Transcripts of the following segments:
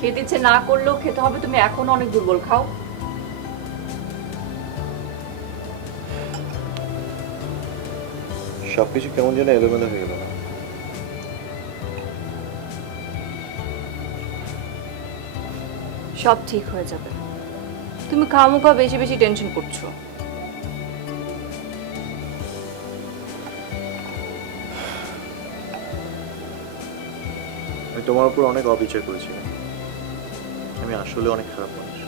খেতে ইচ্ছে না করলেও খেতে হবে, তুমি এখনো অনেক দুর্বল, খাও। সবকিছু কেমন যেন এলোমেলো হয়ে গেল না? সব ঠিক হয়ে যাবে, তুমি খামোখা বেশি বেশি টেনশন করছো। আমি তোমার উপর অনেক অবিচার করেছি, আমি আসলে অনেক খারাপ মানুষ।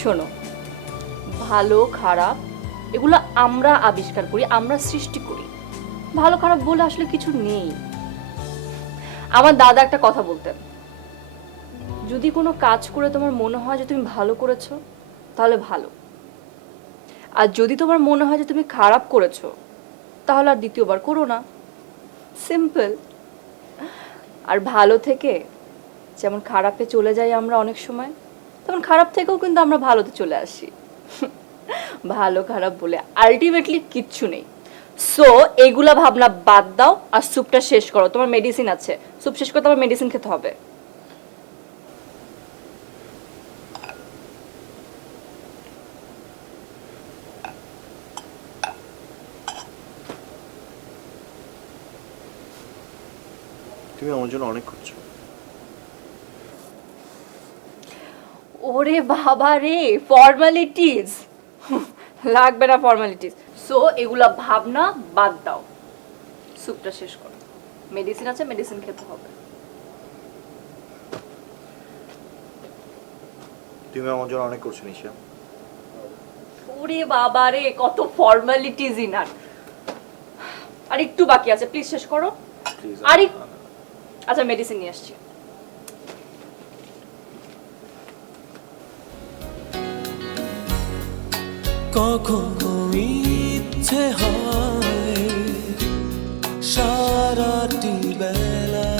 শোনো, ভালো খারাপ এগুলো আমরা আবিষ্কার করি, আমরা সৃষ্টি করি। ভালো খারাপ বলে আসলে কিছু নেই। আমার দাদা একটা কথা বলতেন, যদি কোনো কাজ করে তোমার মনে হয় যে তুমি ভালো করেছো তাহলে ভালো, আর যদি তোমার মনে হয় যে তুমি খারাপ করেছো তাহলে আর দ্বিতীয়বার করো না। সিম্পল। আর ভালো থেকে যেমন খারাপে চলে যাই আমরা অনেক সময়, তেমন খারাপ থেকেও কিন্তু আমরা ভালোতে চলে আসি। ভালো খারাপ বলে আলটিমেটলি কিচ্ছু নেই। সো এইগুলা ভাবনা বাদ দাও আর স্যুপটা শেষ করো। তোমার মেডিসিন আছে, স্যুপ শেষ করতে আমার মেডিসিন খেতে হবে। তুমি আমার জন্য অনেক করছো। ওরে বাবা রে, ফর্মালিটিজ লাগবে না ফর্মালিটিজ। সো এগুলা ভাবনা বাদ দাও, স্যুপটা শেষ করো। মেডিসিন আছে, মেডিসিন খেতে হবে। তুমি আমার জন্য অনেক করছো নিশা। ওরে বাবা রে, কত ফর্মালিটিজ ইনার। আর একটু বাকি আছে, প্লিজ শেষ করো। আর আচ্ছা, মেডিসিন নিয়ে আসছি। কখনো ইচ্ছে হয় সারাটি বেলা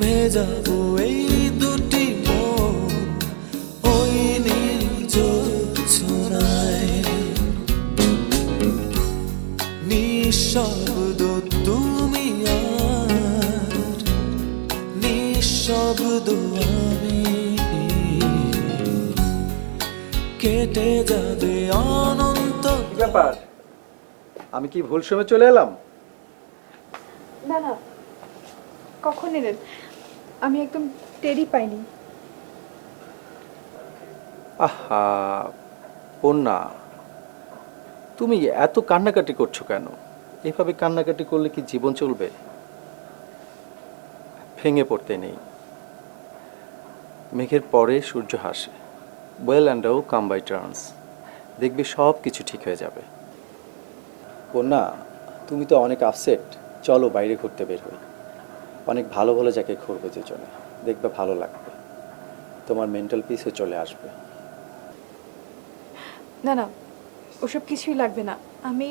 ভেজাবো এই দুটি মন ওই নির্জনায়, নিঃশব্দ তুমি আর নিঃশব্দ আমি, কেটে যাবে অনন্ত। ব্যাপার, আমি কি ভুল সময় চলে এলাম? না না, কখন এলেন? আমি একদম টেরই পাইনি। আহা বন্যা, তুমি এত কান্নাকাটি করছো কেন? এভাবে কান্নাকাটি করলে কি জীবন চলবে? ভেঙে পড়তে নেই। মেঘের পরে সূর্য হাসে। Well and woe come by turns. দেখবে সব কিছু ঠিক হয়ে যাবে। বন্যা, তুমি তো অনেক আপসেট, চলো বাইরে ঘুরতে বের হই। অনেক ভালো ভালো জায়গায় ঘুরবে দুজনে, দেখবে ভালো লাগবে, তোমার মেন্টাল পিসও চলে আসবে। না না, ওসব কিছুই লাগবে না। আমি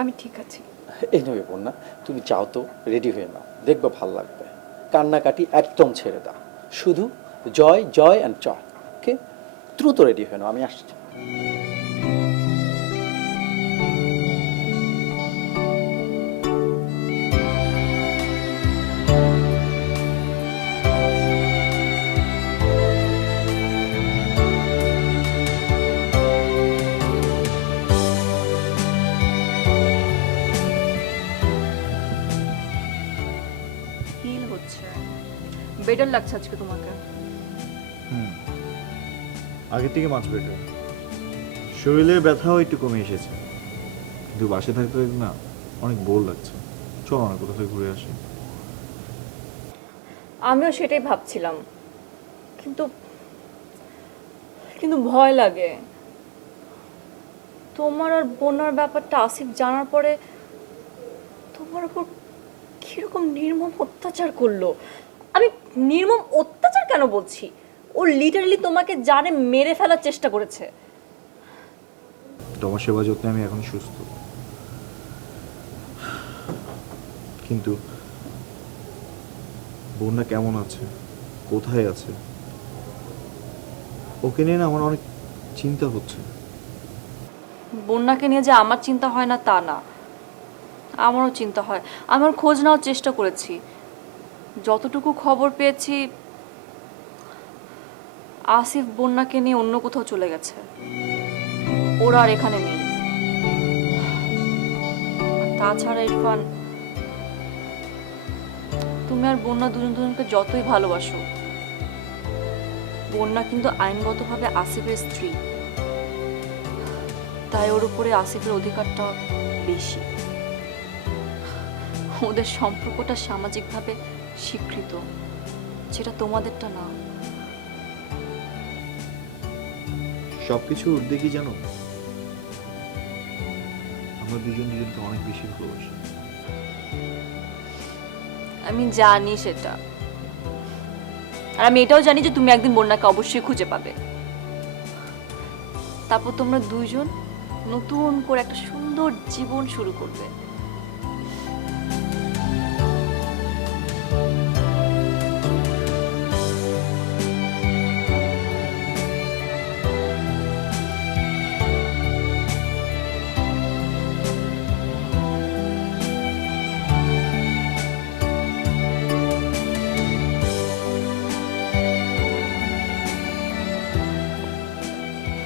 আমি ঠিক আছি। এই নয় বন্যা, তুমি যাও তো, রেডি হয়ে নাও, দেখবে ভালো লাগবে। কান্নাকাটি একদম ছেড়ে দাও, শুধু জয় জয় অ্যান্ড জয়। ওকে, দ্রুত রেডি হয়ে নাও, আমি আসছি। ফিল হচ্ছে বেটার লাগছে আজকে তোমাকে। আগের থেকে মাছ বেটার। শরীরের ব্যথাও একটু কমে এসেছে, কিন্তু বাসে থাকতে থাকতে না অনেক বোর লাগছে। চলো না কোথা থেকে ঘুরে আসি। আমিও সেটাই ভাবছিলাম, কিন্তু কিন্তু ভয় লাগে। তোমার আর বোনার ব্যাপারটা আসিফ জানার পরে তোমার উপর কিরকম নির্মম অত্যাচার করলো। আমি নির্মম অত্যাচার কেন বলছি, ও লিটারালি তোমাকে জানে মেরে ফেলার চেষ্টা করেছে। তোমার সেবা যত্নে আমি এখন সুস্থ, কিন্তু বোনটা কেমন আছে, কোথায় আছে, ওকে নিয়ে না আমার অনেক চিন্তা হচ্ছে। বন্যাকে নিয়ে যে আমার চিন্তা হয় না তা না, আমারও চিন্তা হয়। আমার খোঁজ নেওয়ার চেষ্টা করেছি, যতটুকু খবর পেয়েছি আসিফ বন্যাকে নিয়ে অন্য কোথাও চলে গেছে, ওরা আর এখানে নেই। তাছাড়া ইরফান, তুমি আর বন্যা দুজন দুজনকে যতই ভালোবাসো, বন্যা কিন্তু আইনগতভাবে আসিফের স্ত্রী, তাই ওর উপরে আসিফের অধিকারটা বেশি। ওদের সম্পর্কটা সামাজিকভাবে স্বীকৃত, যেটা তোমাদেরটা না। সবকিছু উর্ধে কি জানো, আমরা দুজন দুজনকে অনেক বেশি ভালোবাসি। আমি জানি সেটা, আর আমি এটাও জানি যে তুমি একদিন বন্যাকে অবশ্যই খুঁজে পাবে। তারপর তোমরা দুইজন নতুন করে একটা সুন্দর জীবন শুরু করবে।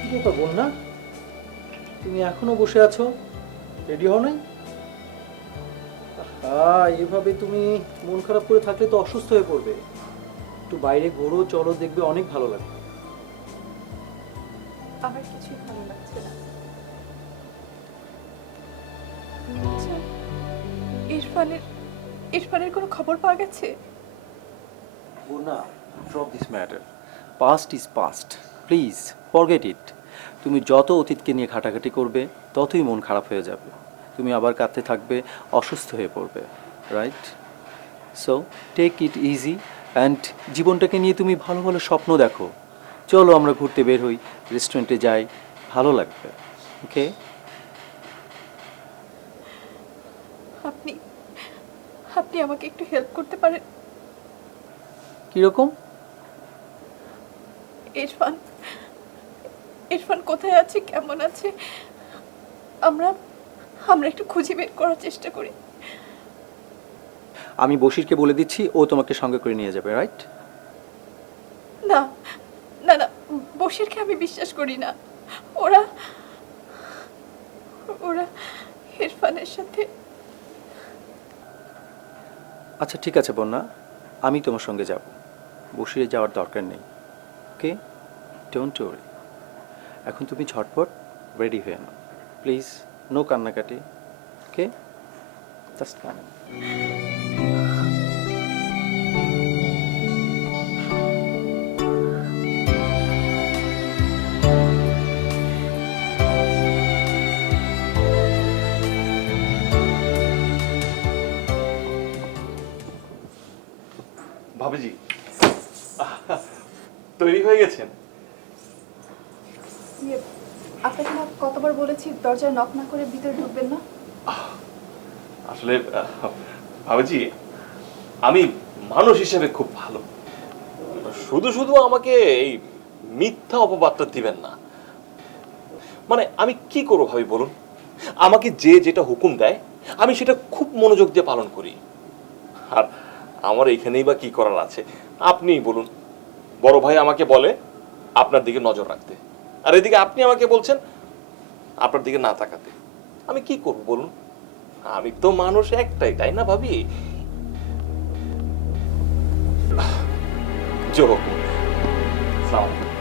কি ব্যাপার বন্যা, তুমি এখনো বসে আছো, রেডি হও নাই? এভাবে তুমি মন খারাপ করে থাকলে তো অসুস্থ হয়ে পড়বে। একটু বাইরে ঘোরো, চলো, দেখবে অনেক ভালো লাগবে। আমার কিছুই ভালো লাগছে না। আচ্ছা, ইরফানের কোনো খবর পাওয়া গেছে? বন্যা, drop this matter. Past is past, please forget it. তুমি যত অতীতকে নিয়ে ঘাটাঘাটি করবে ততই মন খারাপ হয়ে যাবে, তুমি আবার কাঁদতে থাকবে, অসুস্থ হয়ে পড়বে, right? So take it easy and জীবনটাকে নিয়ে তুমি ভালো ভালো স্বপ্ন দেখো। চলো আমরা ঘুরতে বের হই, রেস্টুরেন্টে যাই, ভালো লাগবে। ওকে? আপনি আপনি আমাকে একটু হেল্প করতে পারেন? কীরকম? ইরফান ইরফান কোথায় আছে, কেমন আছে, আমরা আমরা একটু খুঁজে বের করার চেষ্টা করি। আমি বশিরকে বলে দিচ্ছি, ও তোমাকে সঙ্গে করে নিয়ে যাবে, রাইট? না না না, বশিরকে আমি বিশ্বাস করি না। ওরা ওরা ইরফানের সাথে। আচ্ছা ঠিক আছে বন্যা, আমি তোমার সঙ্গে যাব, বসিরে যাওয়ার দরকার নেই। ওকে? ডোন্ট ওয়ারি, এখন তুমি ঝটপট রেডি হয়ে নাও প্লিজ, নো কান্নাকাটি, ওকে? জাস্ট কাম। ভাবিজি তৈরি হয়ে গেছেন? আপনাকে না কতবার বলেছি দরজায় নক না করে ভিতরে ঢুকবেন না? আসলে ভাবিজি আমি মানুষ হিসেবে খুব ভালো, শুধু শুধু আমাকে এই মিথ্যা অপবাদটা দিবেন না। মানে আমি কি করবো ভাবি বলুন, আমাকে যে যেটা হুকুম দেয় আমি সেটা খুব মনোযোগ দিয়ে পালন করি। আর আমার এখানেই বা কি করার আছে আপনিই বলুন। বড় ভাই আমাকে বলে আপনার দিকে নজর রাখতে, আর এদিকে আপনি আমাকে বলছেন আপনার দিকে না তাকাতে। আমি কি করব বলুন, আমি তো মানুষ একটাই, তাই না ভাবি? জো হুকুম। আসসালামু আলাইকুম।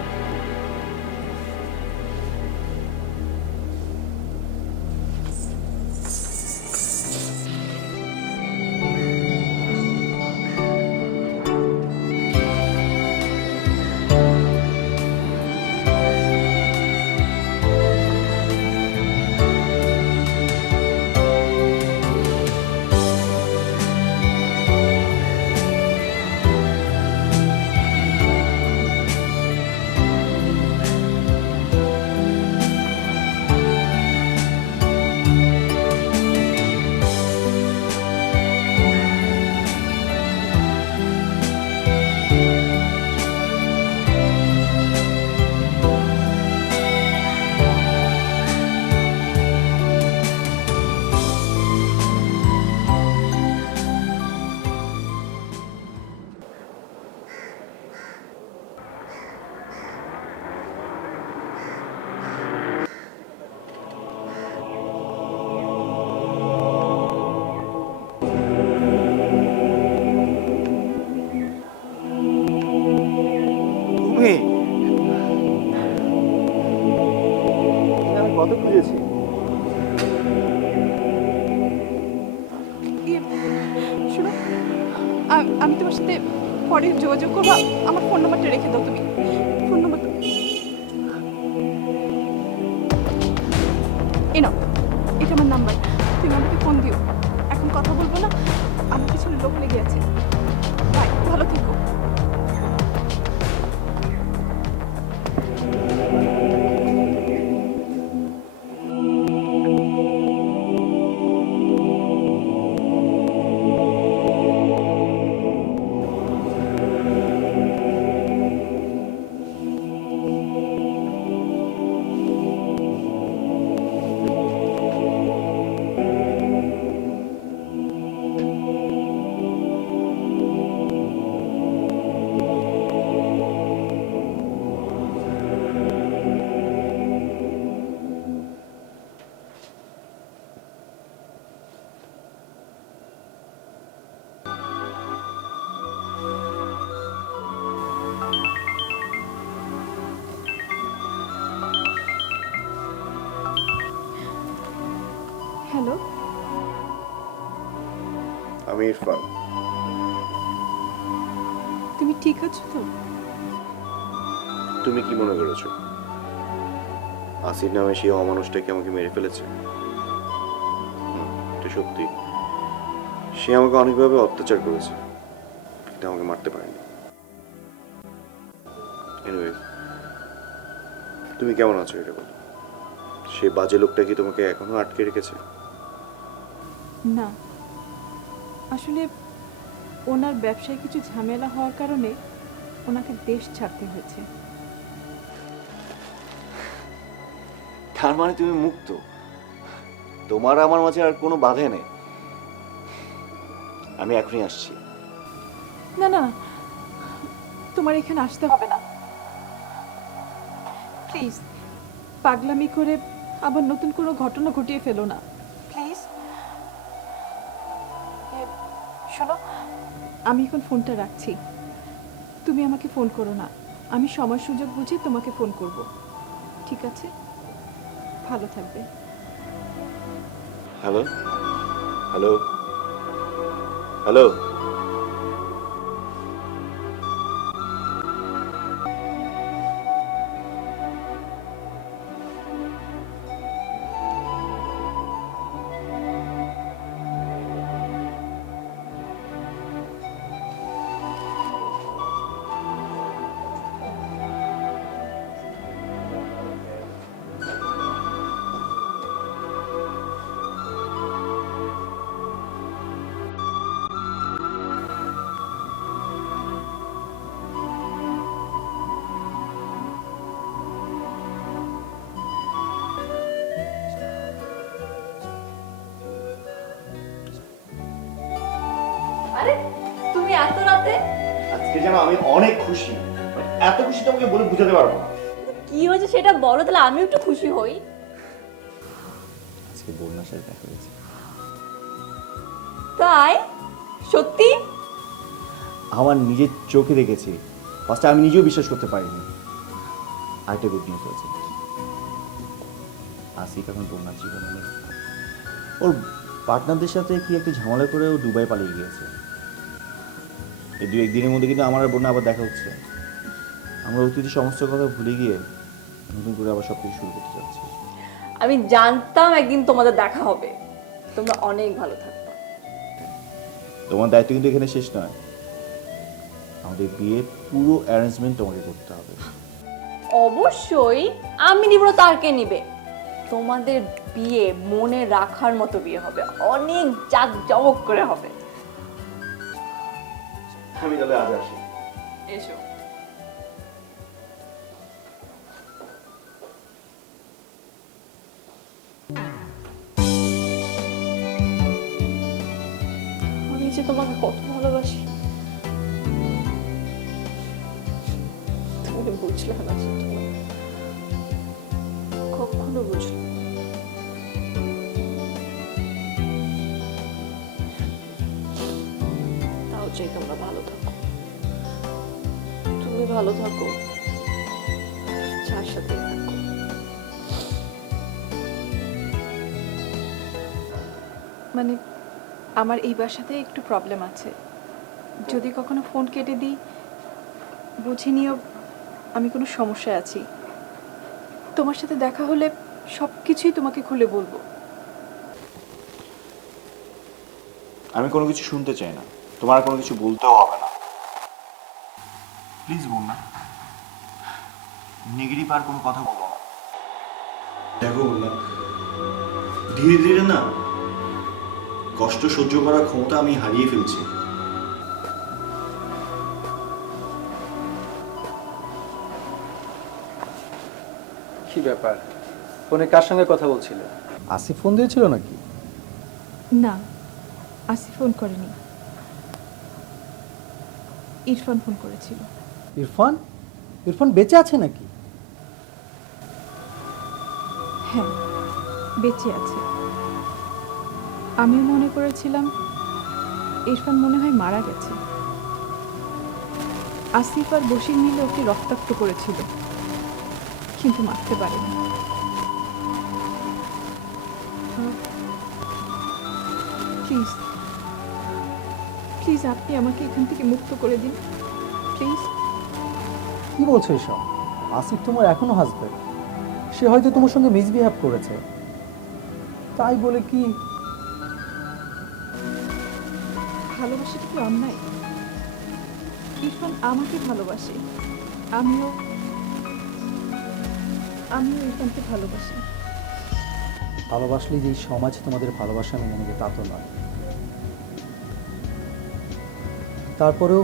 তুমি আমি কত খুঁজেছি। শোনো, আমি তোমার সাথে পরে যোগাযোগ করবো। আমার ফোন নাম্বারটা রেখে দাও তুমি। ফোন নাম্বারটা এ নাও, এটা আমার নাম্বার। তুমি আমাকে ফোন দিও। এখন কথা বলবো না, আমার পিছনে লোক লেগে আছে। বাই, ভালো থেকো। হ্যালো, আমি ইরফান। তুমি ঠিক আছো তো? তুমি কি মনে করেছো আসির নামে সেই অমানুষটাকে আমাকে মেরে ফেলেছে? এটা সত্যি। সে আমাকে অনেকভাবে অত্যাচার করেছে, কিন্তু আমাকে মারতে পারেনি। এনিওয়েজ, তুমি কেমন আছো এটা বলো। সে বাজে লোকটা কি তোমাকে এখনো আটকে রেখেছে? না, আসলে ওনার ব্যবসায় কিছু ঝামেলা হওয়ার কারণে ওনাকে দেশ ছাড়তে হয়েছে। তার মানে তুমি মুক্ত, তোমার আমার মাঝে আর কোনো বাধা নেই। আমি এখনই আসছি। না না, তোমার এখানে আসতে হবে না প্লিজ। পাগলামি করে আবার নতুন কোনো ঘটনা ঘটিয়ে ফেলো না প্লিজ। শোনো, আমি এখন ফোনটা রাখছি। তুমি আমাকে ফোন করো না, আমি সময় সুযোগ বুঝে তোমাকে ফোন করব, ঠিক আছে? ভালো থাকবে। হ্যালো হ্যালো হ্যালো আরে তুমি এত রাতে? আজকে যেন আমি অনেক খুশি, এত খুশি তোমাকে বলে বোঝাতে পারবো না। কি হয়েছে সেটা বলো, তাহলে আমিও একটু খুশি হই। আজকে বন্যার সাথে দেখা হয়েছে। তাই? সত্যি? আমার নিজের চোখে দেখেছি, ফার্স্টে আমি নিজেও বিশ্বাস করতে পারিনি। আরেকটা গুড নিউজ হয়েছে, আসিফ এখন বন্যার জীবনে নেই। ওর পার্টনারদের সাথে কি একটা ঝামেলা করে ও দুবাই পালিয়ে গিয়েছে। এই 2-1 দিনের মধ্যে কিন্তু আমার আর বন্যা আবার দেখা হচ্ছে। আমরা অতীতের সমস্ত কথা ভুলে গিয়ে নতুন করে আবার সব কিছু শুরু করতে যাচ্ছি। আমি জানতাম একদিন তোমাদের দেখা হবে। তোমরা অনেক ভালো থাকবে। তোমার দায়িত্ব কিন্তু এখানে শেষ নয়, আমাদের বিয়ের পুরো অ্যারেঞ্জমেন্ট তোমাকে করতে হবে। অবশ্যই আমি নিব না, তার কে নিবে? তোমাদের বিয়ে মনে রাখার মতো বিয়ে হবে, অনেক জাঁকজমক করে হবে। আমি তাহলে আজ আসি। এসো। আমি যে তোমাকে কত ভালোবাসি, তুমি বুঝলে না সেটা, কখনো বুঝলে না। তাও চাই তোমরা ভালো থাকো, তুমি ভালো থাকো, যার সাথে থাকো। মানে আমার এই বাসাতে একটু প্রবলেম আছে, যদি কখনো ফোন কেটে দিই বুঝে নিও আমি কোনো সমস্যায় আছি। তোমার সাথে দেখা হলে সব কিছুই তোমাকে খুলে বলবো। আমি কোনো কিছু শুনতে চাই না, তোমার কোনো কিছু বলতেও হবে না। প্লিজ বল না, নেগেটিভ আর কোনো কথা বলো না। দেখো বললা, ধীরে ধীরে না কষ্ট সহ্য করার ক্ষমতা আমি হারিয়ে ফেলছি। কি ব্যাপার, ফোনে কার সঙ্গে কথা বলছিলে? আসিফ ফোন দিয়েছিল নাকি? না, আসিফ ফোন করেনি, ইরফান ফোন করেছিল। ইরফান? ইরফান বেঁচে আছে নাকি? হ্যাঁ, বেঁচে আছে। আমি মনে করেছিলাম ইরফান মনে হয় মারা গেছে। আসিফ আর বশির মিলে ওকে রক্তাক্ত করেছিল, কিন্তু মারতে পারেনি। প্লিজ প্লিজ আপনি আমাকে এখান থেকে মুক্ত করে দিন, প্লিজ। কি বলছো এসব? আসিফ তোমার এখনো হাসবেন্ড, সে হয়তো তোমার সঙ্গে মিসবিহেভ করেছে, তাই বলে কি ভালোবাসাটা কি অন্যায়? ইরফান আমাকে ভালোবাসে, আমিও ইরফানকে ভালোবাসি। ভালোবাসলে যে এই সমাজ তোমাদের ভালোবাসা মেনে নেবে তা তো নয়। তারপরেও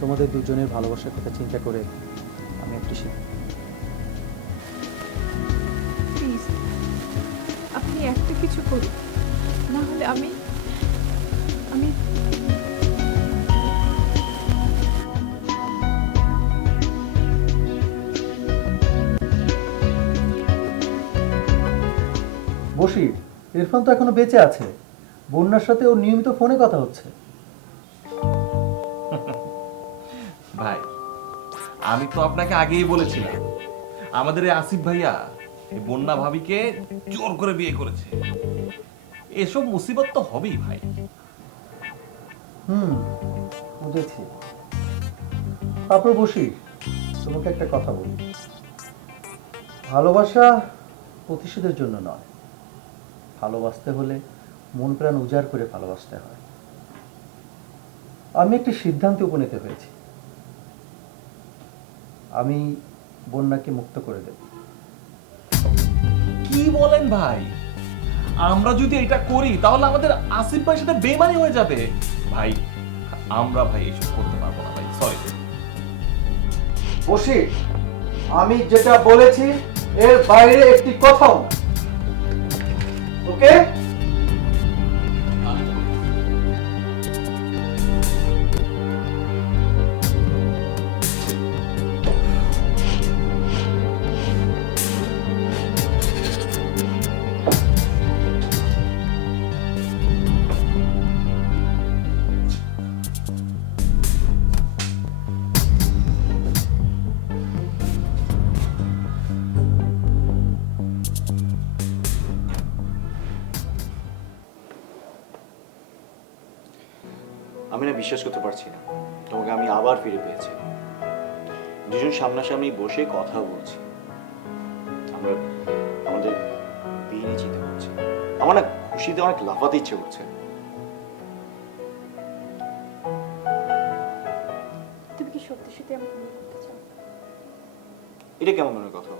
তোমাদের দুজনের ভালোবাসার কথা চিন্তা করে আমি একটু প্লিজ আপনি একটা কিছু করুন, না হলে আমি বশির, ইরফান তো এখনো বেঁচে আছে, বন্যার সাথে ওর নিয়মিত ফোনে কথা হচ্ছে। ভাই, আমি তো আপনাকে আগেই বলেছিলাম আমাদের এই আসিফ ভাইয়া এই বন্যা ভাবিকে জোর করে বিয়ে করেছে। এসব মুসিবত তো হবেই ভাই। বুঝেছি। তারপর বসি, তোমাকে একটা কথা বলি। ভালোবাসা প্রতিশোধের জন্য নয়, ভালোবাসতে হলে মন প্রাণ উজাড় করে ভালোবাসতে হয়। আমি একটি সিদ্ধান্তে উপনীত হয়েছি, আমি বন্যাকে মুক্ত করে দেব। কি বলেন ভাই? আমরা যদি এটা করি তাহলে আমাদের আসিফ ভাইয়ের সাথে বেইমানি হয়ে যাবে ভাই। আমরা ভাই এসব করতে পারবো না ভাই, সরি। বসি, আমি যেটা বলেছি এর বাইরে একটি কথাও না, ওকে? আমি না বিশ্বাস করতে পারছি না তোমাকে আমি আবার ফিরে পেয়েছি। দুজন সামনাসামনি বসে কথা বলছি, আমরা আমাদের বিয়ে নিয়ে চিন্তা করছি। আমার না খুশিতে অনেক লাফাতে ইচ্ছে করছে। তুমি কি সত্যি সত্যি আমাকে বিয়ে করতে চাও? এটা কেমন ধরনের কথা?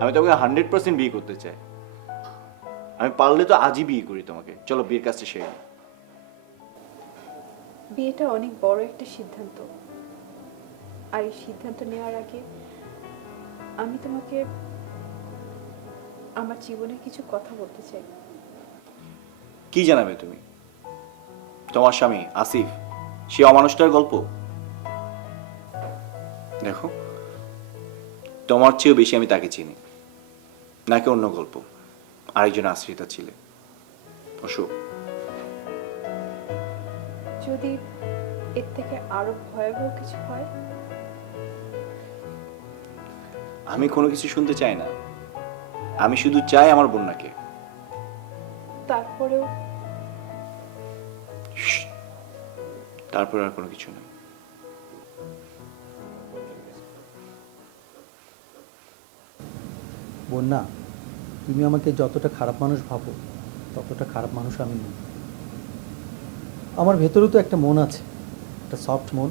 আমি তোমাকে 100% বিয়ে করতে চাই। আমি পারলে তো আজই বিয়ে করি তোমাকে। চলো বিয়ের কাজটা সেরে নিই। বিয়েটা অনেক বড় একটা সিদ্ধান্ত, আর এই সিদ্ধান্ত নেওয়ার আগে আমি তোমাকে আমার জীবনের কিছু কথা বলতে চাই। কি জানাবে তুমি? তোমার স্বামী আসিফ, সে অমানুষটার গল্প? দেখো, তোমার চেয়েও বেশি আমি তাকে চিনি, নাকি অন্য গল্প আরেকজন আশ্রিতা ছিলে অশোক? যদি এর থেকে আরো ভয়াবহ কিছু হয়? আমি কোনো কিছু শুনতে চাই না, আমি শুধু চাই আমার বন্যাকে। তারপরেও তারপর আর কোনো কিছু নেই। বন্যা, তুমি আমাকে যতটা খারাপ মানুষ ভাবো ততটা খারাপ মানুষ আমি নই। আমার ভেতরেও তো একটা মন আছে, একটা সফট মন।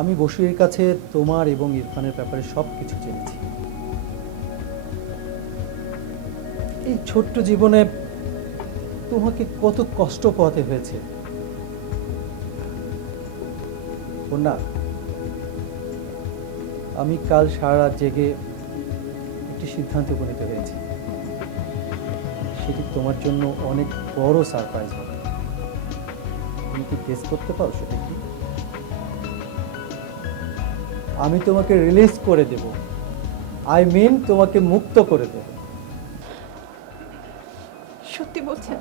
আমি বসিরের কাছে তোমার এবং ইরফানের ব্যাপারে সব কিছু জেনেছি। এই ছোট্ট জীবনে তোমাকে কত কষ্ট পোহাতে হয়েছে। বন্যা, আমি কাল সারা রাত জেগে একটি সিদ্ধান্তে উপনীত হয়েছি। সেটি তোমার জন্য অনেক বড় সারপ্রাইজ হবে। তুমি কি গেস করতে পারো সেটা কি? আমি তোমাকে রিলিজ করে দেব, আই মিন তোমাকে মুক্ত করে দেব। সত্যি বলছেন?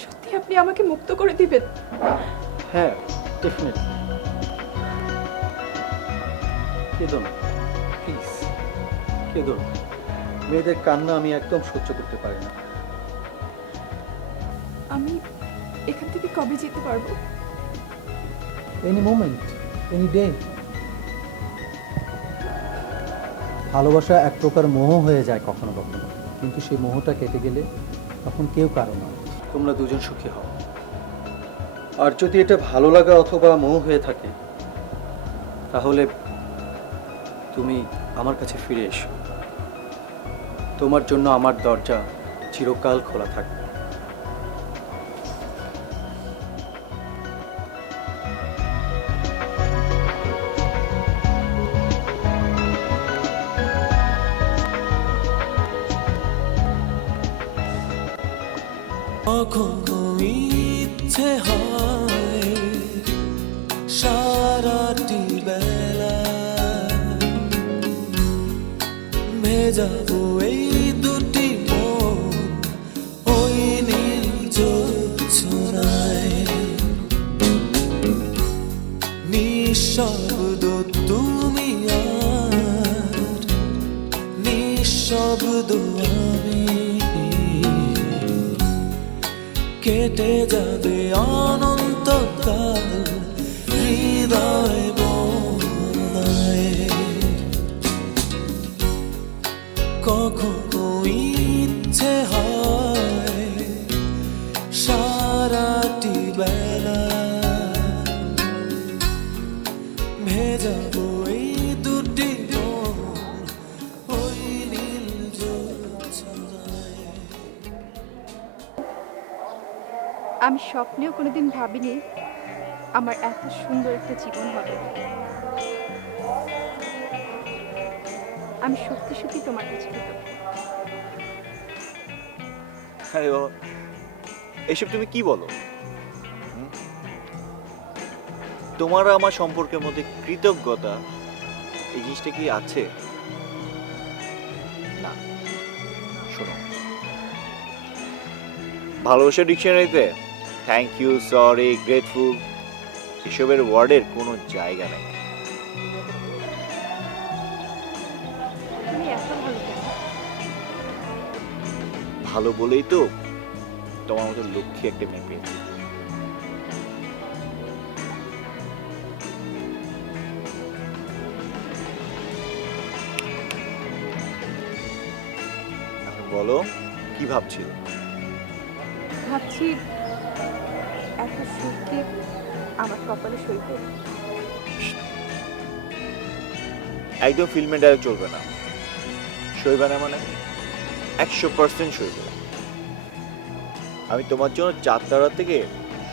সত্যি আপনি আমাকে মুক্ত করে দিবেন? হ্যাঁ, ডেফিনেটলি। কেঁদো না প্লিজ, কেঁদো না। মেয়েদের কান্না আমি একদম সহ্য করতে পারি না। আমি এখান থেকে কবে যেতে পারবো? Any moment, any day. ভালোবাসা এক প্রকার মোহ হয়ে যায় কখনো কখনো, কিন্তু সেই মোহটা কেটে গেলে তখন কেউ কারো নয়। তোমরা দুজন সুখী হও। আর যদি এটা ভালো লাগা অথবা মোহ হয়ে থাকে তাহলে তুমি আমার কাছে ফিরে এসো। তোমার জন্য আমার দরজা চিরকাল খোলা থাকবে। কখনো ইচ্ছে হয় সারাটি বেলা ভেজাবো এই দুটি মন ওই নীল জোছনায়। নিঃশব্দ তুমি আর নিঃশব্দ আমি, কেটে যাবে অনন্তকাল হৃদয় বনায়। কখনো ইচ্ছে হয় সারাটি বেলা ভেজাবো এই দুটি মন ওই নীল জোছনায়। আমি স্বপ্নেও কোনোদিন ভাবিনি আমার এত সুন্দর একটা জীবন হবে। আমি সত্যি সত্যি তোমার কাছে কৃতজ্ঞ। আরে বাবা, এসব তুমি কি বলো? তোমার আর আমার সম্পর্কের মধ্যে কৃতজ্ঞতা এই জিনিসটা কি আছে? না। শোনো, ভালোবাসা ডিকশনারিতে থ্যাংক ইউ, সরি, গ্রেটফুল এসবের ওয়ার্ডের কোনো জায়গা নেই। তুমি এত ভালো কেন? ভালো বলেই তো তোমার মতো লক্ষ্মী একটা মেয়ে পেয়েছি। এখন বলো, কি ভাবছিলে? ভাবছি এত সুখ কি আমার কপালে সইবে? একদম ফিল্মের ডায়লগ চলবে না। সইবে না মানে 100% সইবে। আমি তোমার জন্য 4 তারা থেকে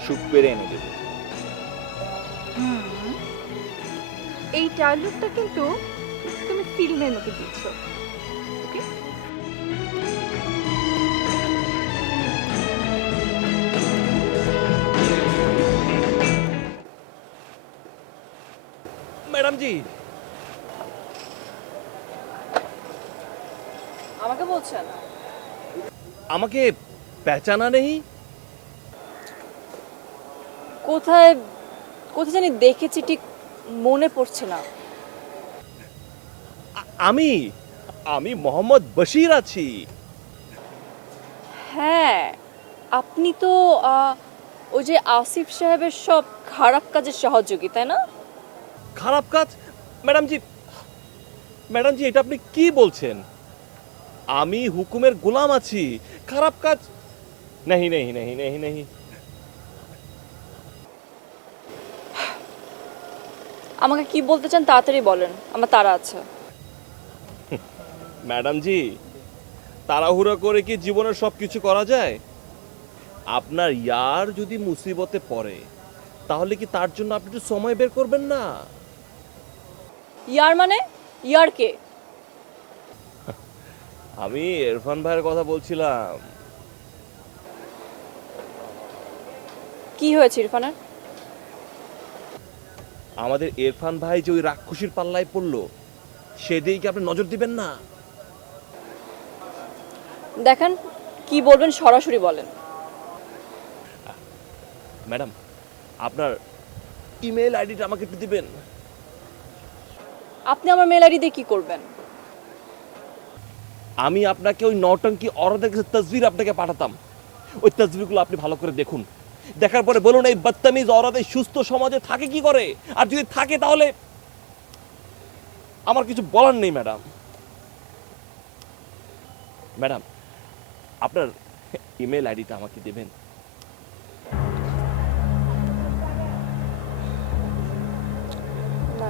সুখ পেরে এনে দেবো। এই ডায়লগটা কিন্তু তুমি ফিল্মের মতো দিচ্ছ। ওকে, मैडम जी আমাকে বলছেন? আমাকে পেহচানা নেই? কোথায় কোথায় জানি দেখেছি, ঠিক মনে পড়ছে না। আমি আমি মোহাম্মদ বশির আছি। হ্যাঁ, আপনি তো ওই যে আসিফ সাহেবের সব খারাপ কাজের সহযোগী, তাই না? খারাপ কাজ? ম্যাডাম জি এটা আপনি কি বলছেন? আমি হুকুমের গোলাম আছি, খারাপ কাজ नहीं नहीं नहीं नहीं नहीं। আমাকে কি বলতে চান তাড়াতাড়ি বলেন, আমার তাড়া আছে। ম্যাডাম জি, তাড়াহুড়ো করে কি জীবনের সব কিছু করা যায়? আপনার ইয়ার যদি মুসিবতে পড়ে তাহলে কি তার জন্য আপনি একটু সময় বের করবেন না? ইয়ার মানে? ইয়ার কে? আমি ইরফান ভাইয়ের কথা বলছিলাম। কি হয়েছে ইরফানের? আমাদের ইরফান ভাই যে ওই রাক্ষসীর পাল্লায় পড়লো, সেদিকে কি আপনি নজর দিবেন না? দেখেন, কি বলবেন সরাসরি বলেন। ম্যাডাম, আপনার ইমেল আইডিটা আমাকে একটু দিবেন? আপনি আমার মেল আইডি দিয়ে কি করবেন? আমি আপনাকে ওই নৌটঙ্কি অর্ধেক তসবির আপনাকে পাঠাতাম। ওই তসবিরগুলো আপনি ভালো করে দেখুন, দেখার পরে বলুন এই বদতমিজ অরাদ এই সুস্থ সমাজে থাকে কি করে, আর যদি থাকে তাহলে আমার কিছু বলার নেই। ম্যাডাম ম্যাডাম আপনার ইমেল আইডিটা আমাকে দেবেন? না,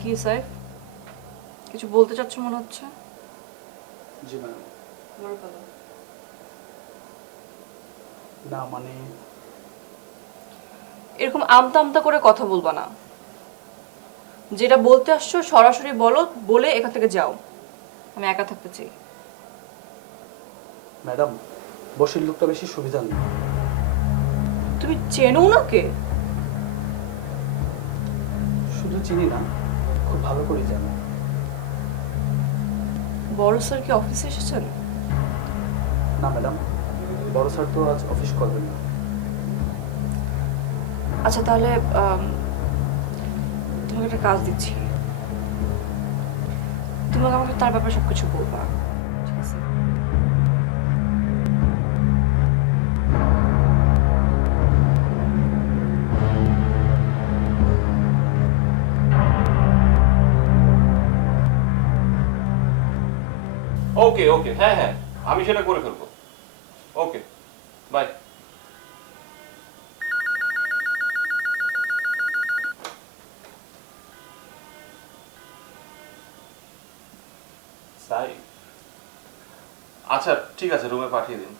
কি স্যার, কিছু বলতে চাচ্ছ মনে হচ্ছে? জি ম্যাম। বলো বলো। না মানে এরকম আমতা আমতা করে কথা বলবা না। যেটা বলতে আসছো সরাসরি বলো, বলে এখান থেকে যাও। আমি একা থাকতে চাই। ম্যাডাম, বসির লোকটা বেশি সুবিধার না। তুমি চেনো ওনাকে? শুধু চিনি না, খুব ভালো করে জানি। বড় স্যার কি অফিসে এসেছেন? না ম্যাডাম, বড় স্যার তো আজ অফিস করবেন না। আচ্ছা তাহলে তোমাকে একটা কাজ দিচ্ছি, তুমি আমাকে তার ব্যাপারে সবকিছু বলবা, ঠিক আছে? ওকে ওকে, হ্যাঁ হ্যাঁ, আমি সেটা করে ফেলবো। ওকে, বাই। সাই, আচ্ছা ঠিক আছে, রুমে পাঠিয়ে দিন।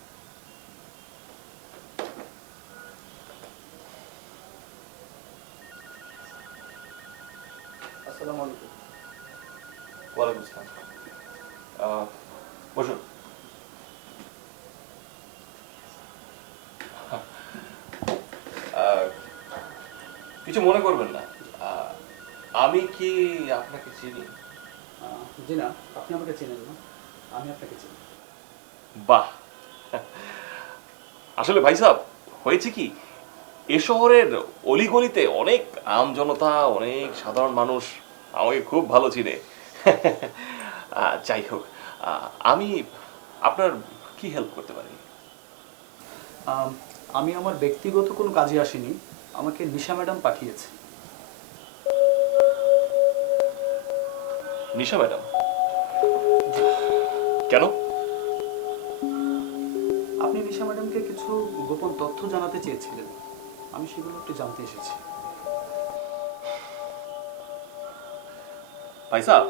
আসসালামু আলাইকুম। ওয়ালাইকুম আসসালাম। বসুন। কিছু মনে করবেন না, আমি কি আপনাকে চিনি? জি না, আপনি আমাকে চেনেন না, আমি আপনাকে চিনি। বাহ, আসলে ভাই সাহেব, হয়েছে কি, এ শহরের অলিগলিতে অনেক আম জনতা, অনেক সাধারণ মানুষ আমাকে খুব ভালো চিনে। যাই হোক, আমি আপনার কি হেল্প করতে পারি? আমি আমার ব্যক্তিগত কোনো কাজে আসিনি, আমাকে নিশা ম্যাডাম পাঠিয়েছে। নিশা ম্যাডাম? কেন? আপনি নিশা ম্যাডামকে কিছু গোপন তথ্য জানাতে চেয়েছিলেন, আমি সেগুলো একটু জানতে এসেছি। ভাই সাহেব,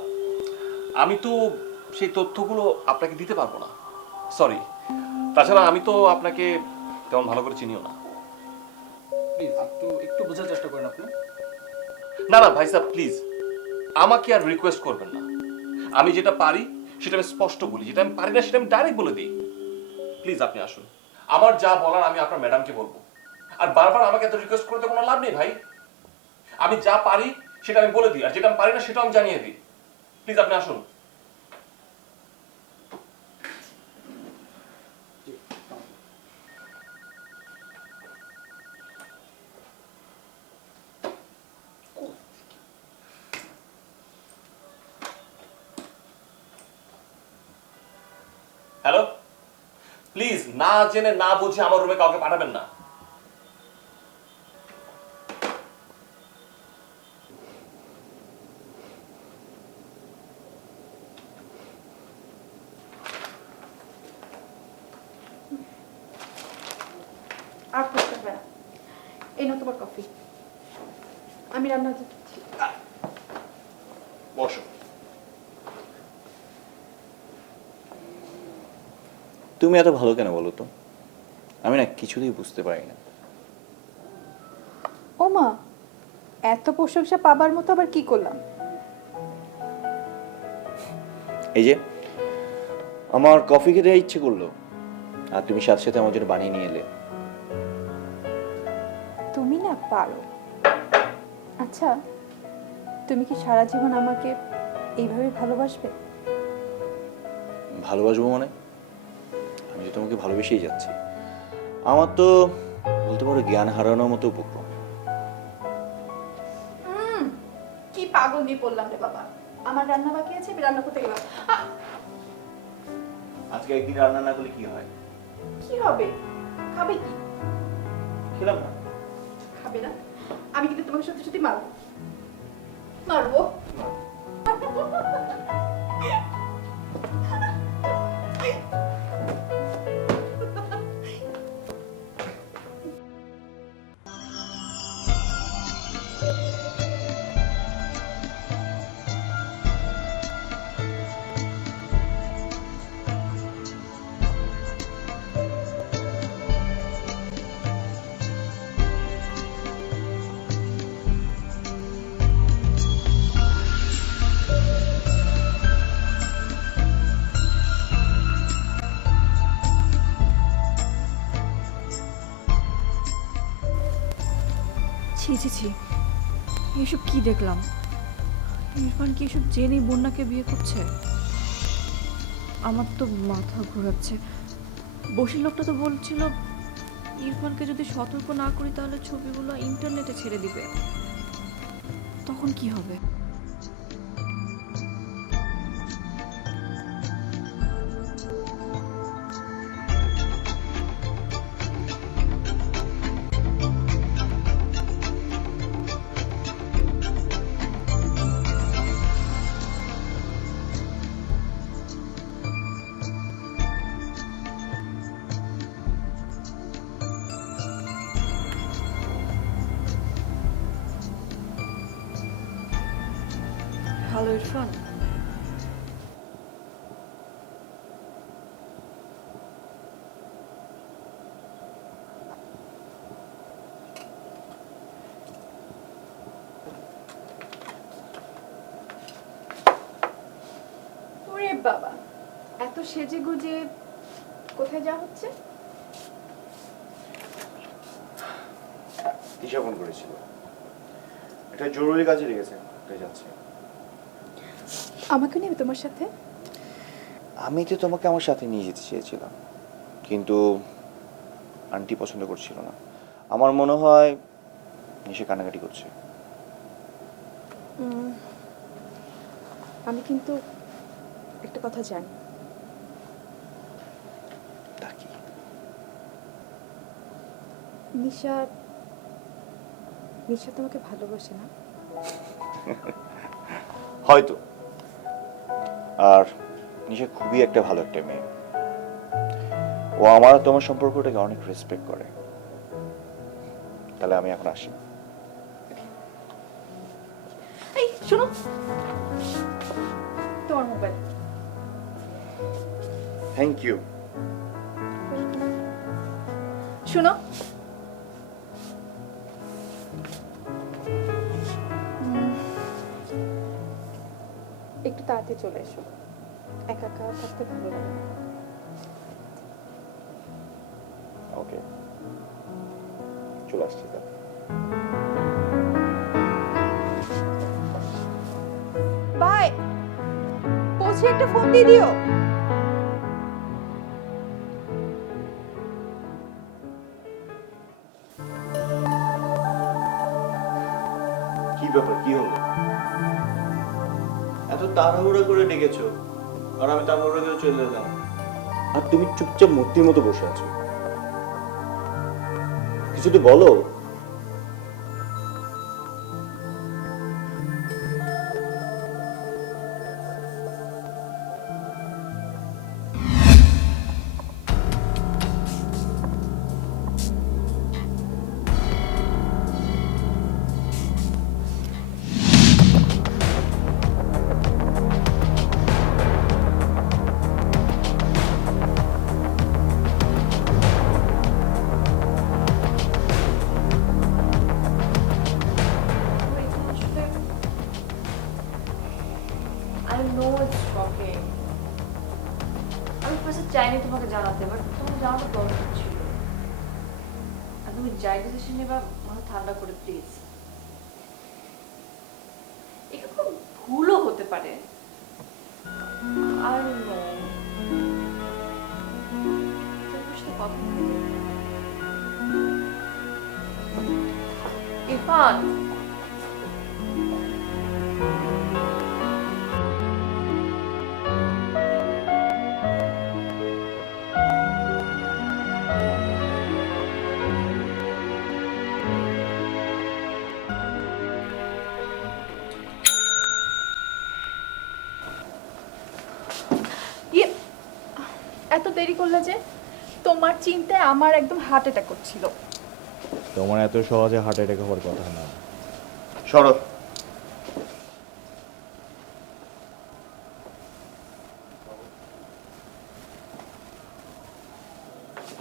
আমি তো সেই তথ্যগুলো আপনাকে দিতে পারবো না, সরি। তাছাড়া আমি তো আপনাকে তেমন ভালো করে চিনিও না। প্লিজ একটু একটু বোঝার চেষ্টা করেন আপনি। না না ভাই সাহেব, প্লিজ আমাকে আর রিকোয়েস্ট করবেন না। আমি যেটা পারি সেটা আমি স্পষ্ট বলি, যেটা আমি পারি না সেটা আমি ডাইরেক্ট বলে দিই। প্লিজ আপনি আসুন, আমার যা বলার আমি আপনার ম্যাডামকে বলবো। আর বারবার আমাকে এত রিকোয়েস্ট করতে কোনো লাভ নেই ভাই। আমি যা পারি সেটা আমি বলে দিই, আর যেটা আমি পারি না সেটা আমি জানিয়ে দিই। প্লিজ আপনি আসুন। হ্যালো, প্লিজ না জেনে না বুঝে আমার রুমে কাউকে পাঠাবেন না। আর করতে হবে না, এই নাও তোমার কফি, আমি রান্না করছি। বসো। তুমি এত ভালো কেন বলো তো? আমি না কিছুতেই বুঝতে পারি না। ও মা, এত প্রশংসা পাবার মতো আবার কি করলাম? এই যে আমার কফি খেতে ইচ্ছে করলো, আর তুমি সাথে সাথে আমার জন্য বানিয়ে নিয়ে এলে। তুমি না পারো। আচ্ছা, তুমি কি সারা জীবন আমাকে এইভাবে ভালোবাসবে? ভালোবাসবো মানে? আমি তো তোমাকে ভালোবেসেই যাচ্ছি। আমার তো বলতে পারো জ্ঞান হারানোর মতো উপক্রম। কি পাগল দিয়ে পড়লাম রে বাবা, আমার রান্না বাকি আছে, আমি রান্না করতে গেলাম। আজকে একদিন রান্না না করলে কি হয়? কি হবে? খাবে কি? খেলাম না। খাবে না? আমি কিন্তু তোমাকে সত্যি সত্যি মারবো। মারবো? ছি ছি ছি, এসব কি দেখলাম? ইরফান কি এসব জেনেই বন্যাকে বিয়ে করছে? আমার তো মাথা ঘোরাচ্ছে। বসির লোকটা তো বলছিল ইরফানকে যদি সতর্ক না করি তাহলে ছবিগুলো ইন্টারনেটে ছেড়ে দিবে। তখন কি হবে? হ্যালো ইরফান, ওরে বাবা, এত সেজে গুজে কোথায় যাওয়া হচ্ছে? দিশা ফোন করেছিল, এটা জরুরি কাজে লেগেছে, তাই যাচ্ছে। আমাকে নেবে তোমার সাথে? আমি তো তোমাকে আমার সাথে নিয়ে যেতে চেয়েছিলাম, কিন্তু আন্টি পছন্দ করছিল না। আমার মনে হয় সে কান্নাকাটি করছে। আমি কিন্তু একটা কথা জানি। তা কি? নিশা নিশা তোমাকে ভালোবাসে না? হয়তো। আর নিশা খুবই একটা ভালো একটা মেয়ে। ও আমার আর তোমার সম্পর্কটাকে অনেক রেসপেক্ট করে। তাহলে আমি এখন আসি। এই শোনো, তোমার মোবাইল। Thank you. শোনো, একটু তাড়াতাড়ি চলে এসো, একা একা থাকতে ভালো লাগে না। ওকে, চলে আসছি তাহলে। বাই, পৌঁছে একটা ফোন দিয়ে দিও। কি ব্যাপার, কি হলো? এত তাড়াহুড়া করে ডেকেছো আর আমি তাড়াহুড়া করে চলে এলাম, আর তুমি চুপচাপ মূর্তির মতো বসে আছো। কিছু তো বলো। I know it's shocking. আমি ফার্স্টে চাইনি তোমাকে জানাতে, বাট তোমাকে জানাতে দরকার ছিল। আর তুমি যাই ডিসিশন নেবা মাথা ঠান্ডা করে প্লিজ। এটা খুব ভুলও হতে পারে। আর নো, তোমার সাথে কথা বলবো। ইরফান, এত দেরি করলে যে? তোমার চিন্তায় আমার একদম হার্ট অ্যাটাক করছিল। তোমার এত সহজে হার্ট অ্যাটাক হওয়ার কথা না। সরো।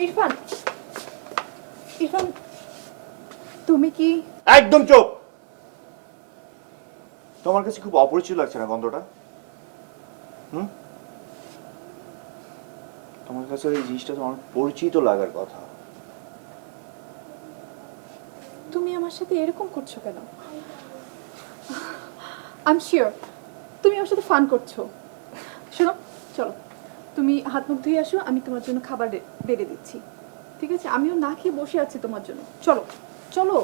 ইরফান, ইরফান, তুমি কি? একদম চুপ। তোমার কাছে খুব অপরিচিত লাগছে না গন্ধটা? তোমার কাছে এই জিনিসটা তো অনেক পরিচিত লাগার কথা। তুমি আমার আমার সাথে এরকম করছো কেন? আই এম শিওর তুমি আমার সাথে ফান করছো। শোনো, চলো তুমি হাত মুখ ধুয়ে আসো, আমি তোমার জন্য খাবার বেড়ে দিচ্ছি। ঠিক আছে? আমিও না খেয়ে বসে আছি তোমার জন্য। চলো চলো।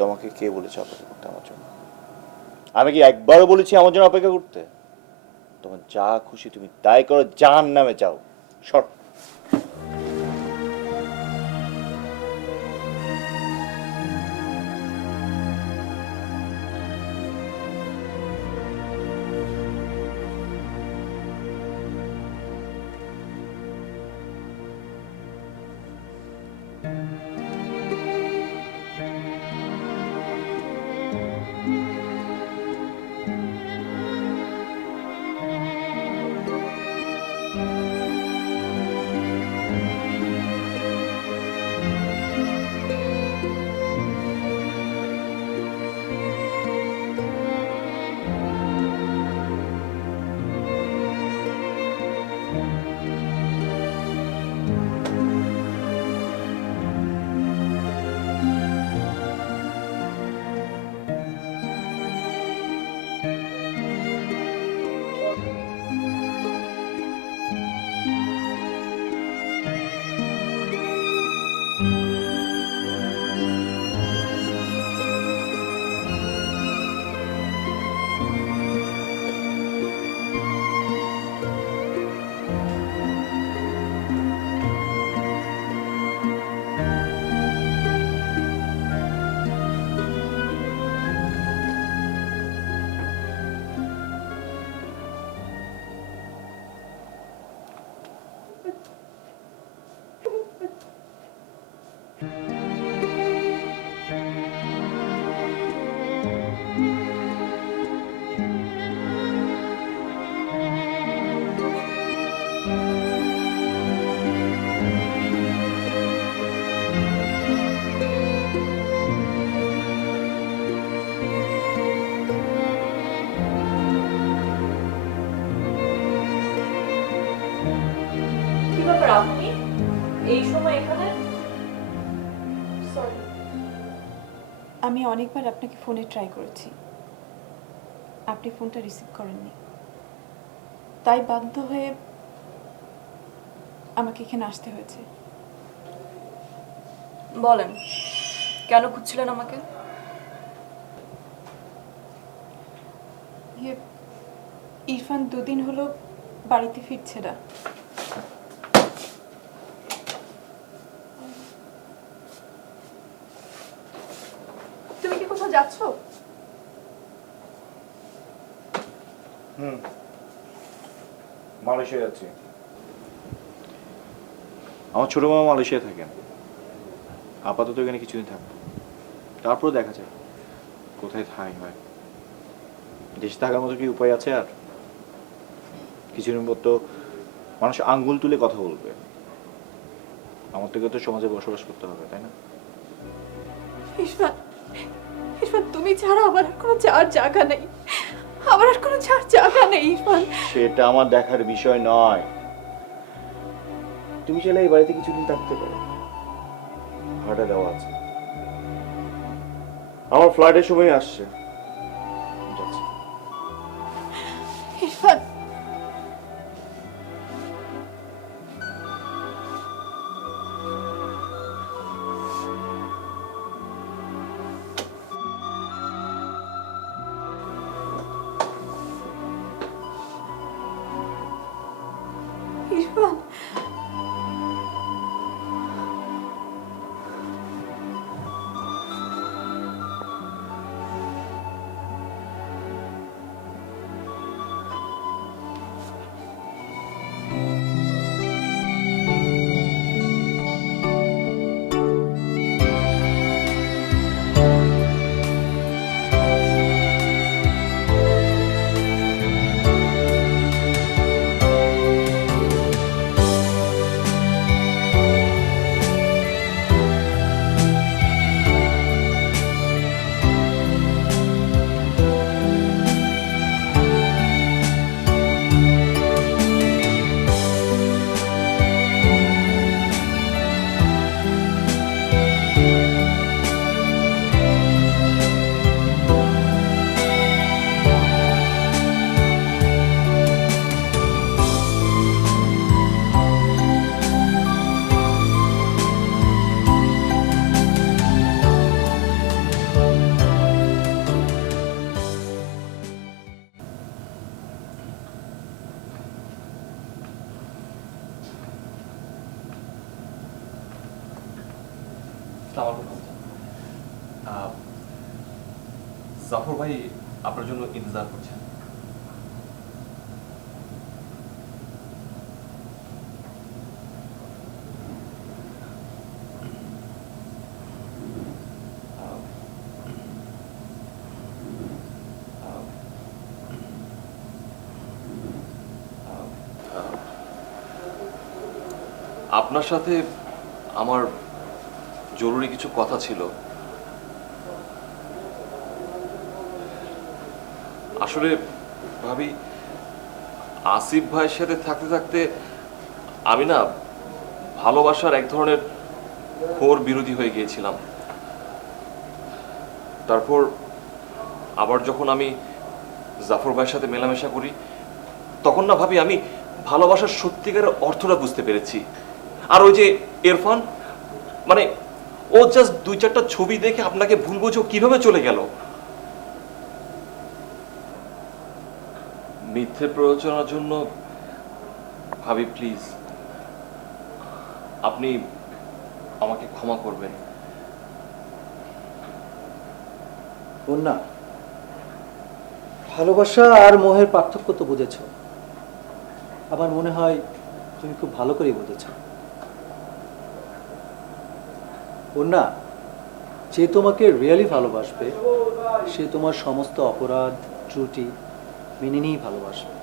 তোমাকে কে বলেছে অপেক্ষা করতে আমার জন্য? আমি কি একবারও বলেছি আমার জন্য অপেক্ষা করতে? তোমার যা খুশি তুমি তাই করো, জাহান্নামে যাও। সর। কি ব্যাপার আপনি এই সময় এখানে? সরি, আমি অনেকবার আপনাকে ফোনে ট্রাই করেছি, আপনি ফোনটা রিসিভ করেননি, তাই বাধ্য হয়ে আমাকে এখানে আসতে হয়েছে। বলেন কেন খুঁজছিলেন আমাকে? ইরফান দুদিন হলো বাড়িতে ফিরছে না। তুমি কি কোথাও যাচ্ছ? মালয়েশিয়া যাচ্ছি। আমার ছোট মামা মালয়েশিয়া থাকেন। আপাতত এখানে কিছুদিন থাকবো, তারপর দেখা যায় কোথায় থাই হয়। দেশে থাকার মতো কি উপায় আছে আর? কিছুদিন পর তো মানুষ আঙ্গুল তুলে কথা বলবে। আমার থেকে তো সমাজে বসবাস করতে হবে, তাই না? ইরফান, ইরফান তুমি ছাড়া আমার আর কোনো যাওয়ার জায়গা নেই, আমার আর কোনো যাওয়ার জায়গা নেই ইরফান। সেটা আমার দেখার বিষয় নয়। তুমি চাইলে এই বাড়িতে কিছুদিন থাকতে পারো, ভাড়া দেওয়া আছে। আমার ফ্লাইটের সময় আসছে, যাচ্ছি। ইরফান, ইরফান, জাফর ভাই আপনার জন্য ইন্তজার করছেন। আপনার সাথে আমার জরুরি কিছু কথা ছিল। আসলে ভাবি, আসিফ ভাইয়ের সাথে থাকতে থাকতে আমি না ভালোবাসার এক ধরনের ঘোর বিরোধী হয়ে গিয়েছিলাম। তারপর আবার যখন আমি জাফর ভাইয়ের সাথে মেলামেশা করি, তখন না ভাবি আমি ভালোবাসার সত্যিকারের অর্থটা বুঝতে পেরেছি। আর ওই যে ইরফান, মানে ও জাস্ট 2-4টা ছবি দেখে আপনাকে ভুল বুঝে কিভাবে চলে গেল। মিথ্যে প্ররোচনার জন্য ভাবি প্লিজ আপনি আমাকে ক্ষমা করবেন। বন্যা, ভালোবাসা আর মোহের পার্থক্য তো বুঝেছ। আমার মনে হয় তুমি খুব ভালো করেই বুঝেছ। বন্যা, যে তোমাকে রিয়েলি ভালোবাসবে সে তোমার সমস্ত অপরাধ ত্রুটি মেনে নিয়েই ভালোবাসবে।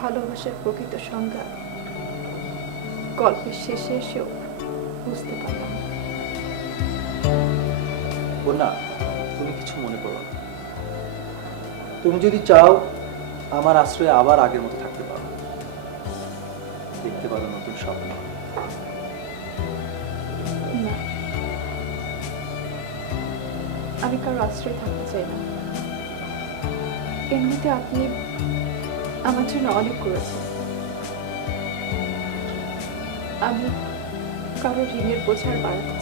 ভালোবাসার প্রকৃত সংজ্ঞা গল্পের শেষে এসেও বুঝতে পারলাম না। বন্যা, তুমি কিছু মনে করো না। তুমি যদি চাও আমার আশ্রয়ে আবার আগের মতো থাকতে পারো, দেখতে পারো নতুন স্বপ্ন। না, আমি কারো আশ্রয় থাকতে চাই না। এমনিতে আপনি আমার জন্য অনেক করেছেন। আমি কারো ঋণের বোঝার বাড়াতে